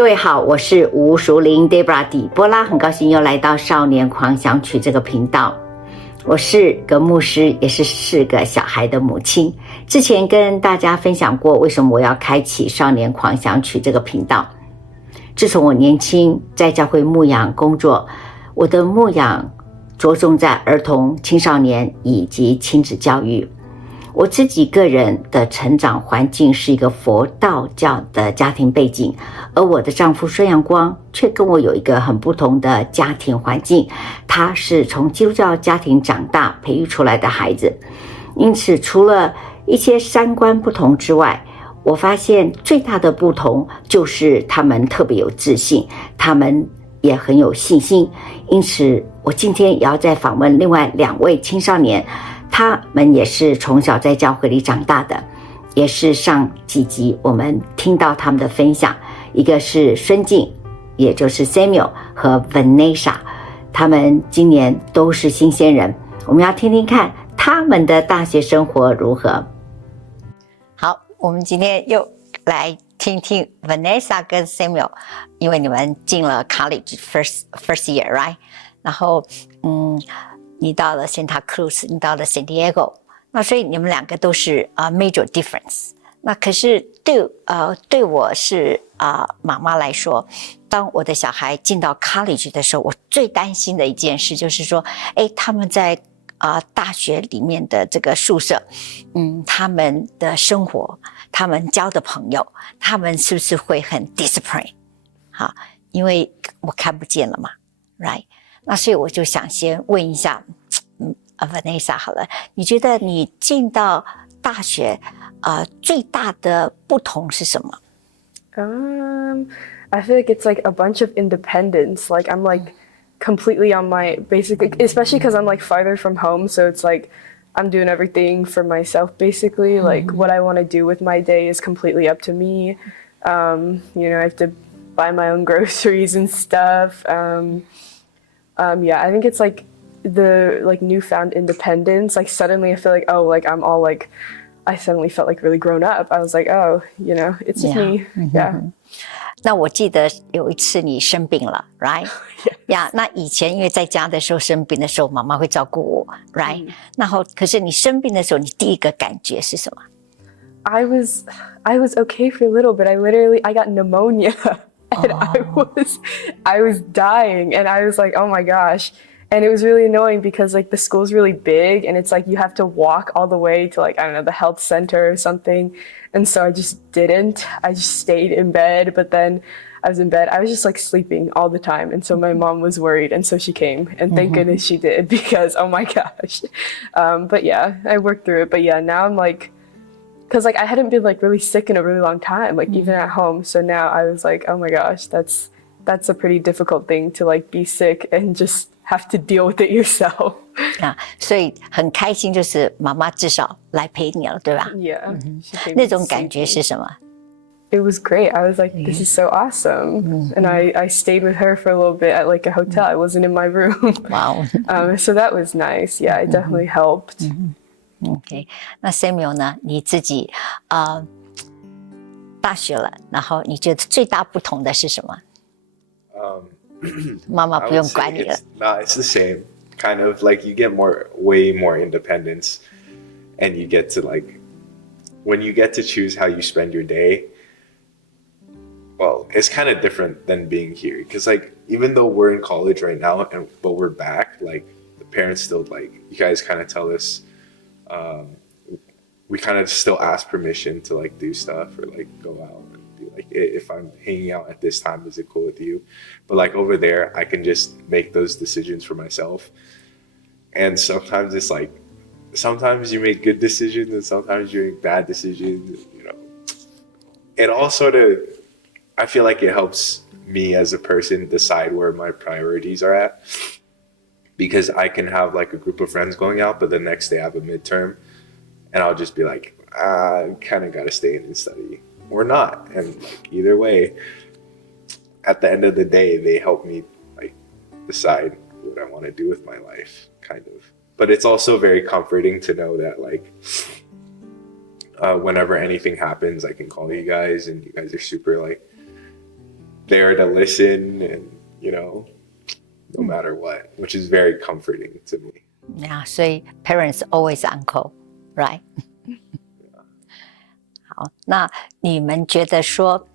各位好，我是吴淑玲 Debra 底波拉，很高兴又来到少年狂想曲这个频道。我是个牧师，也是4个小孩的母亲。之前跟大家分享过为什么我要开启少年狂想曲这个频道。自从我年轻在教会牧养工作，我的牧养着重在儿童、青少年以及亲子教育。我自己个人的成长环境是一个佛道教的家庭背景，而我的丈夫孙阳光却跟我有一个很不同的家庭环境，他是从基督教家庭长大培育出来的孩子。因此除了一些三观不同之外，我发现最大的不同就是他们特别有自信，他们也很有信心。因此我今天也要再访问另外2位青少年，他们也是从小在教会里长大的，也是上几集我们听到他们的分享，一个是孙静，也就是 Samuel 和 Vanessa， 他们今年都是新鲜人，我们要听听看他们的大学生活如何。好，我们今天又来听听 Vanessa 跟 Samuel， 因为你们进了 college first year right， 然后你到了 Santa Cruz， 你到了 San Diego， 那所以你们2个都是major difference。那可是对我是妈妈来说，当我的小孩进到 college 的时候，我最担心的一件事就是说，他们在大学里面的这个宿舍，他们的生活，他们交的朋友，他们是不是会很 discipline？ 好，因为我看不见了嘛 ，right？那所以我就想先问一下Vanessa 好了，你觉得你进到大学最大的不同是什么？ I feel like it's like a bunch of independence. Like I'm like completely on my basic, especially because I'm like farther from home, so it's like I'm doing everything for myself basically. Like what I want to do with my day is completely up to me. You know, I have to buy my own groceries and stuff. Yeah, I think it's like the like newfound independence. Like suddenly I feel like, oh, like I'm all like, I suddenly felt like really grown up. I was like, oh, you know, it's just me. Yeah. 那我记得有一次你生病了 right？ Yes. 那以前因为在家的时候生病的时候妈妈会照顾我 right？ 然后可是你生病的时候你第一个感觉是什么？ I was okay for a little bit. I got pneumonia and I was dying and I was like, oh my gosh. And it was really annoying because like the school's really big and it's like you have to walk all the way to like, I don't know, the health center or something. And so I just didn't. I just stayed in bed, but then I was in bed. I was just like sleeping all the time. And so my mom was worried and so she came and thank goodness she did because oh my gosh. But yeah, I worked through it. But yeah, now I'm like, cause like I hadn't been like really sick in a really long time, like even at home. So now I was like, oh my gosh, that's a pretty difficult thing to like be sick and just have to deal with it yourself. 所以很开心就是妈妈至少来陪你了对吧？ Yeah. 那种感觉是什么？ It was great. I was like, this is so awesome. And I stayed with her for a little bit at like a hotel. I wasn't in my room. Wow. So that was nice. Yeah, it definitely helped. OK， 那 Samuel 呢？你自己大学了，然后你觉得最大不同的是什么？妈妈不用管你了。No, it's the same. Kind of like you get way more independence, and you get to like, when you get to choose how you spend your day. Well, it's kind of different than being here because like even though we're in college right now but we're back, like the parents still like you guys kind of tell us, we kind of still ask permission to like do stuff or like go out and do like if I'm hanging out at this time, is it cool with you? But like over there, I can just make those decisions for myself. And sometimes it's like, sometimes you make good decisions and sometimes you make bad decisions, you know. It all sort of, I feel like it helps me as a person decide where my priorities are at, because I can have like a group of friends going out, but the next day I have a midterm and I'll just be like, I kind of got to stay in and study or not. And like either way, at the end of the day, they help me like decide what I want to do with my life, kind of. But it's also very comforting to know that like whenever anything happens, I can call you guys and you guys are super like there to listen and, no matter what, which is very comforting to me. Yeah, 所以 parents always uncle, right? 好，那你们觉得说，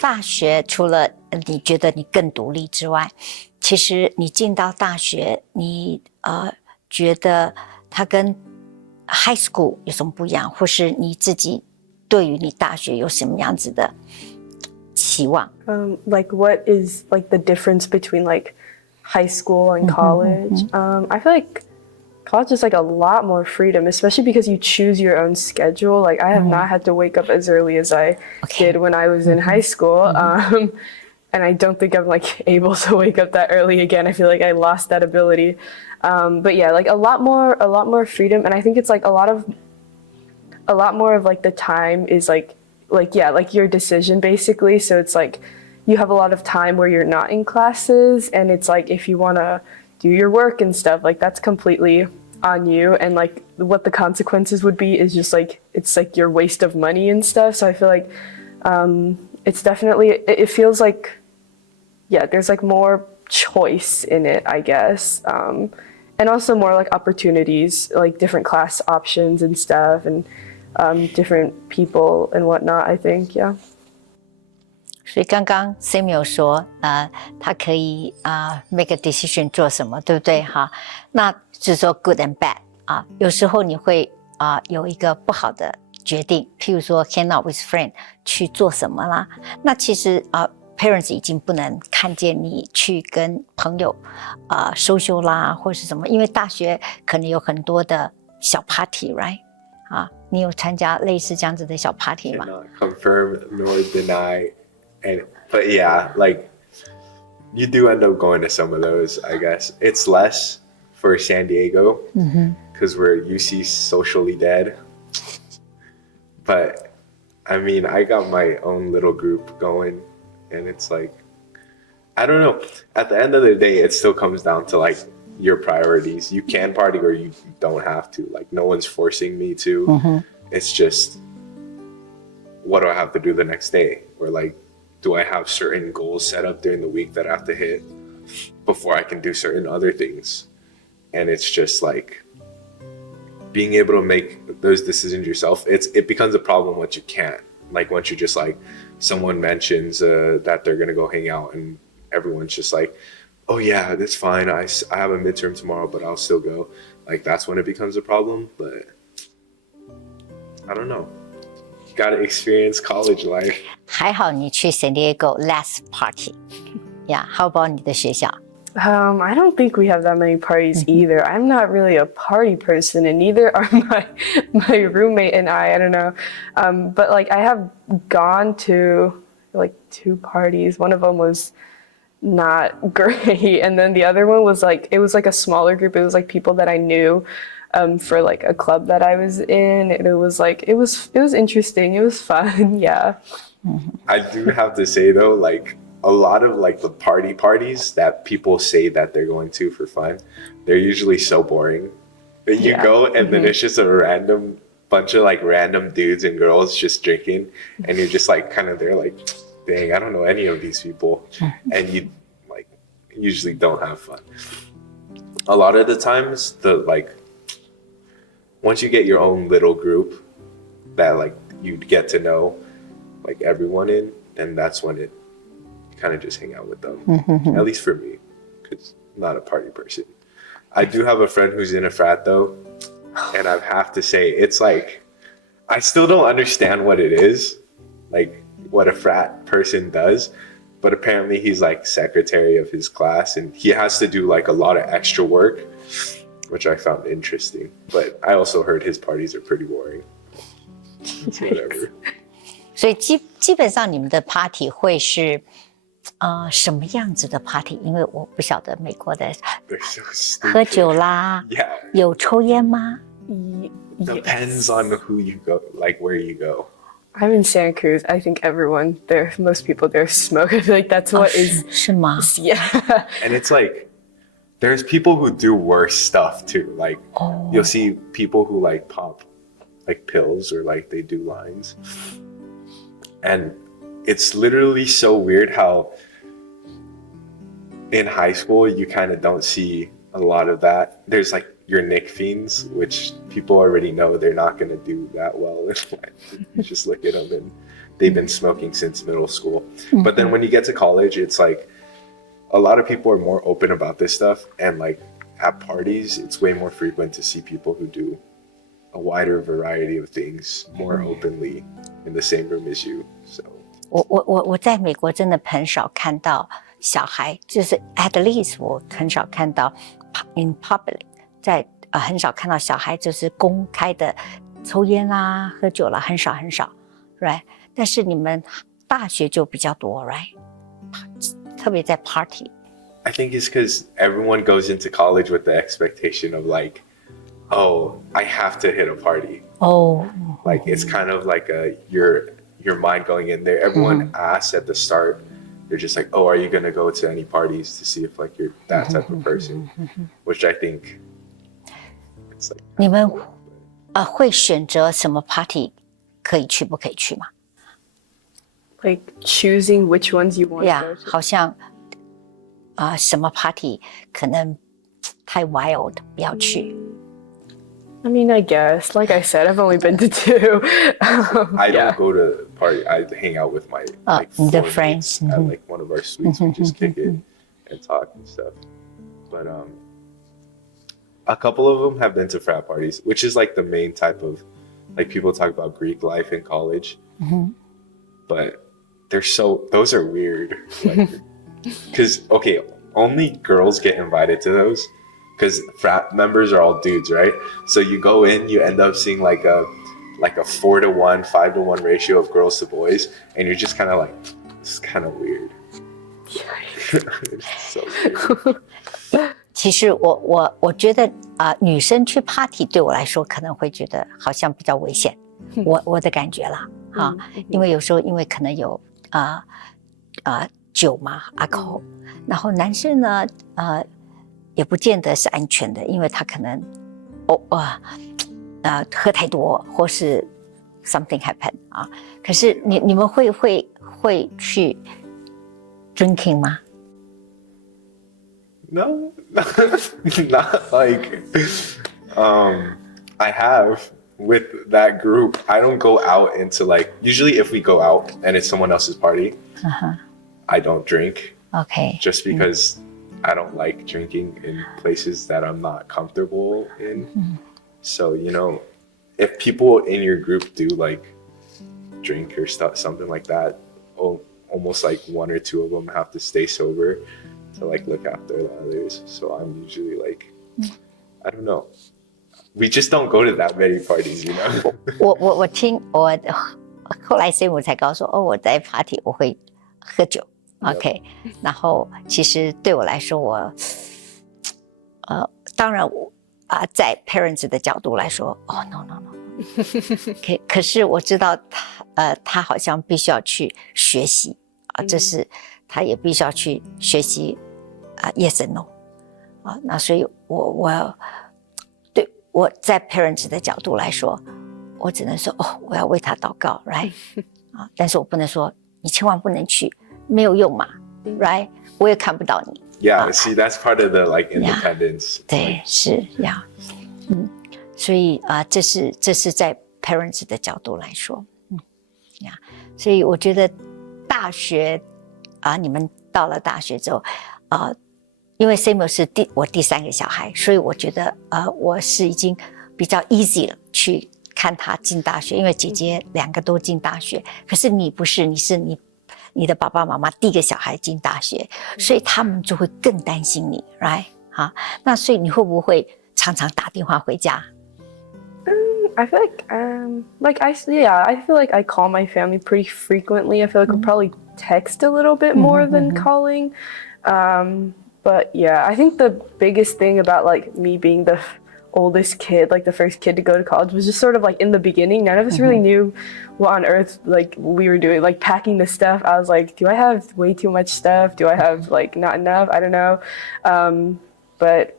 大学除了你觉得你更独立之外，其实你进到大学，你觉得它跟 high school 有什么不一样，或是你自己对于你大学有什么样子的期望？Like what is like the difference between like high school and college? I feel like college is like a lot more freedom, especially because you choose your own schedule. Like I have not had to wake up as early as I did when I was in high school. And I don't think I'm like able to wake up that early again. I feel like I lost that ability. But yeah, like a lot more freedom. And I think it's like a lot more of like the time is like your decision basically. So it's like you have a lot of time where you're not in classes, and it's like if you want to do your work and stuff, like that's completely on you, and like what the consequences would be is just like it's like your waste of money and stuff. So I feel like it's definitely, it feels like, yeah, there's like more choice in it, I guess, and also more like opportunities, like different class options and stuff, and different people and whatnot, I think. Yeah. 所以刚刚 Samuel 说，他可以make a decision 做什么，对不对？哈，那就是说 good and bad 啊，有时候你会有一个不好的决定，譬如说 hang out with friend 去做什么啦。那其实parents 已经不能看见你去跟朋友social 啦，或是什么，因为大学可能有很多的小 party，right？ 啊，你有参加类似这样子的小 party 吗？ Cannot confirm nor deny. But yeah, like you do end up going to some of those, I guess. It's less for San Diego because we're UC socially dead. But I mean, I got my own little group going, and it's like, I don't know. At the end of the day, it still comes down to like your priorities. You can party or you don't have to. Like no one's forcing me to. It's just, what do I have to do the next day? Or like, do I have certain goals set up during the week that I have to hit before I can do certain other things? And it's just like being able to make those decisions yourself. It becomes a problem once you can't. Like once you're just like, someone mentions that they're gonna go hang out, and everyone's just like, oh yeah, that's fine. I have a midterm tomorrow, but I'll still go. Like that's when it becomes a problem. But I don't know. Gotta experience college life. 还好你去 San Diego less party. Yeah, how about 你的学校？ I don't think we have that many parties either. I'm not really a party person, and neither are my roommate and I don't know. But like I have gone to like 2 parties. One of them was not great, and then the other one was like, it was like a smaller group. It was like people that I knew for like a club that I was in, and it was like it was interesting. It was fun. Yeah. I do have to say though, like a lot of like the parties that people say that they're going to for fun, they're usually so boring. You go and then it's just a random bunch of like random dudes and girls just drinking, and you're just like kind of there like, dang, I don't know any of these people, and you like usually don't have fun. A lot of the times once you get your own little group that like you get to know like everyone in, then that's when you kind of just hang out with them. At least for me, because I'm not a party person. I do have a friend who's in a frat though, and I have to say it's like I still don't understand what it is, like what a frat person does, but apparently he's like secretary of his class, and he has to do like a lot of extra work, which I found interesting. But I also heard his parties are pretty boring. It's whatever. 所以基本上你们的 party 会是什么样子的 party？ 因为我不晓得美国的 They're so stupid. 喝酒啦， Yeah. 有抽烟吗？ Depends on who you go, like where you go. I'm in Santa Cruz. I think everyone there, most people there smoke. I feel like that's what is. 是吗？ Yeah. And it's like, there's people who do worse stuff too. Like you'll see people who like pop like pills or like they do lines. And it's literally so weird how in high school, you kind of don't see a lot of that. There's like your Nick fiends, which people already know they're not going to do that well in life. You just look at them and they've been smoking since middle school. But then when you get to college, it's like a lot of people are more open about this stuff. And like at parties, it's way more frequent to see people who do a wider variety of things more openly in the same room as you. So 我在美国真的很少看到小孩，就是 at least 我很少看到 in public， 在很少看到小孩就是公开的抽烟啦、喝酒啦，很少很少 ，right？ 但是你们大学就比较多 ，right？ 特别在 party。I think it's because everyone goes into college with the expectation of like, oh, I have to hit a party. Oh. Like it's kind of like your mind going in there. Everyone asks at the start, they're just like, oh, are you going to go to any parties to see if like you're that type of person? Which I think it's like 你们会选择什么 party 可以去不可以去吗？ Like choosing which ones you want Yeah, to go to. 好像什么 party 可能太 wild 不要去。I mean, I guess. Like I said, I've only been to 2. I don't go to party. I hang out with my like the floor friends. mates at like one of our suites. We just kick it and talk and stuff. But a couple of them have been to frat parties, which is like the main type of like people talk about Greek life in college. But those are weird. Because okay, only girls get invited to those. Because frat members are all dudes, right? So you go in, you end up seeing like a 4-to-1, 5-to-1 ratio of girls to boys, and you're just kind of like, this is kind of weird. It's so weird. 其实我觉得女生去 party 对我来说可能会觉得好像比较危险，我的感觉啦，哈，因为有时候因为可能有酒嘛 alcohol， 然后男生呢也不见得是安全的，因为他可能喝太多，或是 something happen 啊。可是你们会去 drinking 吗？ No, not like I have with that group. I don't go out into like usually if we go out and it's someone else's party, I don't drink. Okay. Just because I don't like drinking in places that I'm not comfortable in. So, you know, if people in your group do like drink or something like that, almost like 1 or 2 of them have to stay sober to like look after the others. So I'm usually like, I don't know. We just don't go to that many parties, you know? 我听我后来师母才告诉我，我在 party 我会喝酒。OK， 然后其实对我来说，我当然在 parents 的角度来说，no， 可是我知道他好像必须要去学习这是他也必须要去学习yes and no 那所以对我在 parents 的角度来说，我只能说我要为他祷告 ，right 但是我不能说你千万不能去。没有用嘛 ，right？ 我也看不到你。Yeah, see, that's part of the like independence. 对，是呀，所以这是在 parents 的角度来说，所以我觉得大学你们到了大学之后，因为 Samuel 是我第3个小孩，所以我觉得我是已经比较 easy 了去看他进大学，因为姐姐2个都进大学，可是你不是，你的爸爸妈妈第1个小孩进大学，所以他们就会更担心你 ，right？ 好，那所以你会不会常常打电话回家？ I feel like I feel like I call my family pretty frequently. I feel like I'll probably text a little bit more than calling. But yeah, I think the biggest thing about like me being the oldest kid, like the first kid to go to college, was just sort of like in the beginning, none of us really knew what on earth like we were doing, like packing the stuff. I was like, do I have way too much stuff? Do I have like not enough? I don't know. But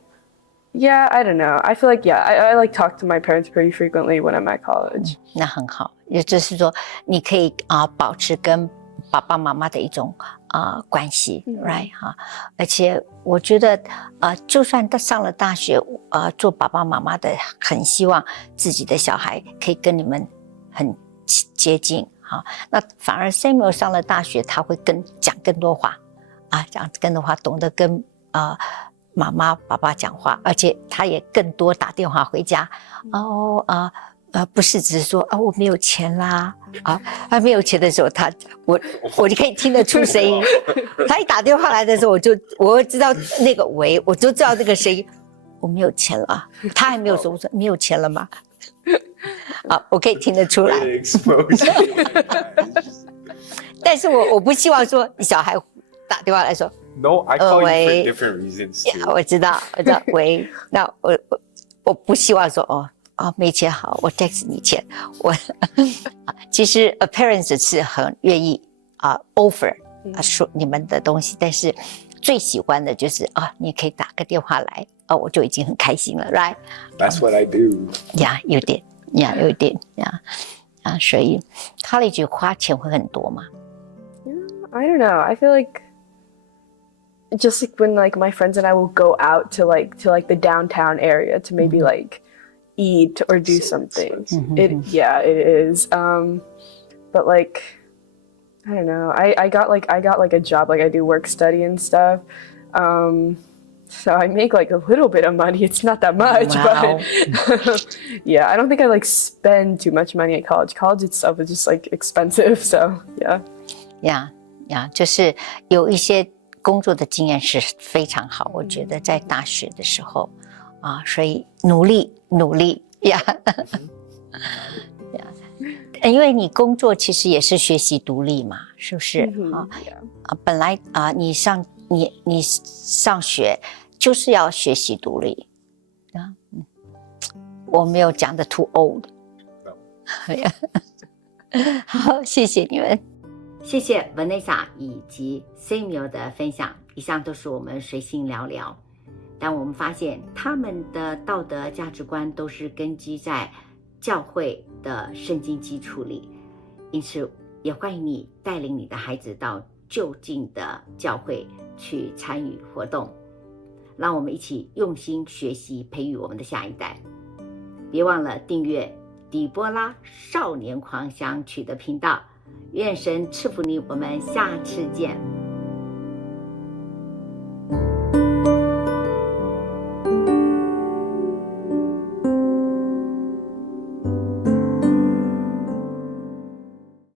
yeah, I don't know. I feel like, I like talk to my parents pretty frequently when I'm at college. 那很好，也就是说你可以保持跟爸爸妈妈的一种关系 right 哈，而且我觉得就算他上了大学做爸爸妈妈的很希望自己的小孩可以跟你们很接近哈，那反而 Samuel 上了大学他会讲更多话讲更多话，懂得跟妈妈爸爸讲话，而且他也更多打电话回家不是只是说我没有钱啦没有钱的时候我就可以听得出声音他一打电话来的时候我会知道那个喂，我就知道那个声音，我没有钱了，他还没有说，我说没有钱了吗我可以听得出来但是我不希望说小孩打电话来说No, I call you for different reasons too. 我知道喂，那我不希望说没钱好，我 text 你钱。其实 parents 是很愿意offer 说你们的东西，但是最喜欢的就是你可以打个电话来我就已经很开心了 ，right? That's what I do. 有点有一点所以 college 花钱会很多吗？ I don't know. I feel like just like when like my friends and I will go out to like the downtown area to maybe like eat or do something. It is. But like I don't know. I got like a job, like I do work study and stuff. So I make like a little bit of money. It's not that much, wow. But yeah, I don't think I like spend too much money at college. College itself is just like expensive. So yeah. 就是有一些工作的经验是非常好，我觉得在大学的时候所以努力因为你工作其实也是学习独立嘛，是不是本来你上学就是要学习独立我没有讲的 too old 好，谢谢你们，谢谢 Vanessa 以及 Samuel 的分享，以上都是我们随性聊聊，但我们发现他们的道德价值观都是根基在教会的圣经基础里，因此也欢迎你带领你的孩子到就近的教会去参与活动，让我们一起用心学习，培育我们的下一代。别忘了订阅底波拉少年狂想曲的频道，愿神赐福你，我们下次见。